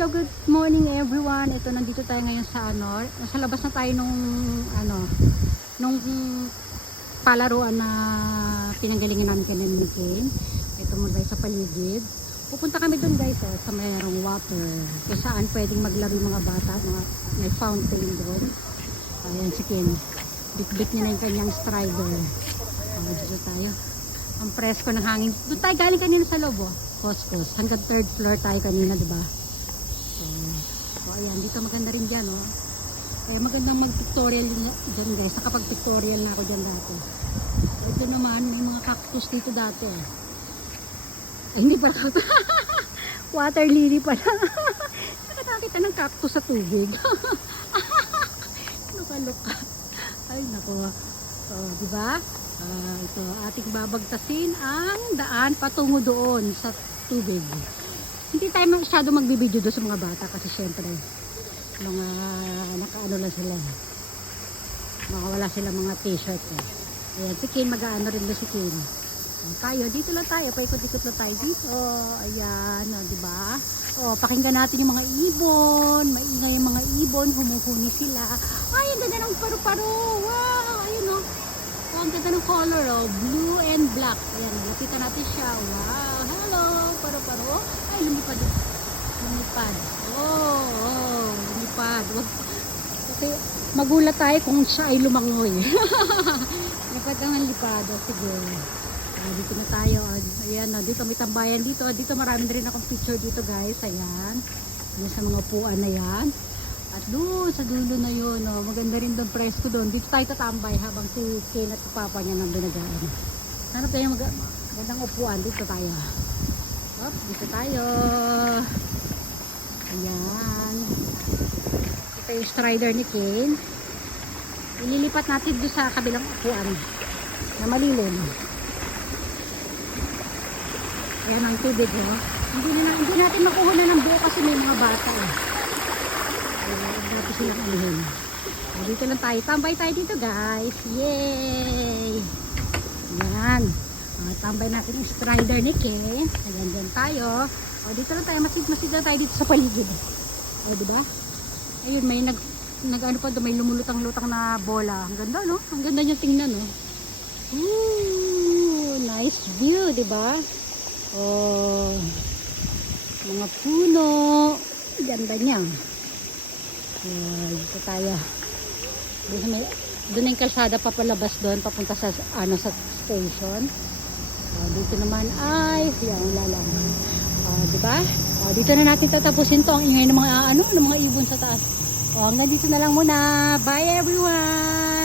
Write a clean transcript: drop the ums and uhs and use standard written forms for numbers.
Hello, good morning everyone. Ito, nandito tayo ngayon sa nasa labas na tayo nung palaruan na pinanggalingan namin kanina ni Ken. Ito muna tayo sa paligid. Pupunta kami dun guys, sa mayroong water. Kung saan pwedeng maglaro yung mga bata. May fountain doon. Ayan si Ken. Bit-bit niya na yung kanyang strider. Dito tayo. Ang presko ng hangin. Doon tayo galing kanina sa loob, Coscos. Hanggang third floor tayo kanina, diba? So ayan, dito maganda rin dyan, Kaya magandang mag-pictorial dyan guys. Nakapag-pictorial na ako dyan dati. Ito naman, may mga cactus dito dati. Ay, hindi pala cactus. Water lily pala. Nakakita ng cactus sa tubig. Luka-luka. Ay, naku. So, diba? Ito, ating babagtasin ang daan patungo doon sa tubig. Hindi tayo masyado magbibideo doon sa mga bata kasi syempre mga nakaano lang sila, wala sila mga t-shirt. Ayan, si Ken mag-aano rin doon si Ken. Tayo, dito lang tayo, paikot-ikot lang tayo dito. Ayan, diba? Pakinggan natin yung mga ibon. Maingay yung mga ibon, humuhuni sila. Ay, ang ganda ng paru-paro. Wow, ayun ang ganda ng color, blue and black. Ayan, lapitan natin siya. Wow, hello, paru-paro. Ay, lumipad. Lumipad. Lumipad. Kasi magulat tayo kung siya ay lumangoy. Dapat naman lipado. Sige. Dito na tayo. Ayan, dito may tambayan dito. Dito marami rin akong picture dito guys. Ayan. Ayan sa mga upuan na yan. At doon sa dulo na yun, maganda rin doon, presko doon. Dito tayo tatambay habang si Ken at si Papa niya nandun nagaan. Hanap tayo magandang upuan. Dito tayo. Dito tayo. Ayan. Ito yung strider ni Ken. Ililipat natin doon sa kabilang upuan na malilim. Ayan ang tubig, Hindi natin makuha na ng buo kasi may mga bata, Huwag natin silang alihin. Dito lang tayo. Tambay tayo dito, guys. Yay! Ayan. Tambay natin yung strider ni Ken. Ayan, dyan tayo. Dito lang tayo. Masid lang tayo dito sa paligid. Diba? Ayun, may nag-ano pa doon. May lumulutang-lutang na bola. Ang ganda, Ang ganda niya tingnan, Ooh, nice view, diba? Mga puno. Ganda niya. Dito tayo. Doon yung kalsada papalabas doon. Papunta sa station. Dito naman ay yan, lalang. Diba? Dito na natin tatapusin to. Ang ingay ng mga ibon sa taas. Hanggang dito na lang muna. Bye everyone!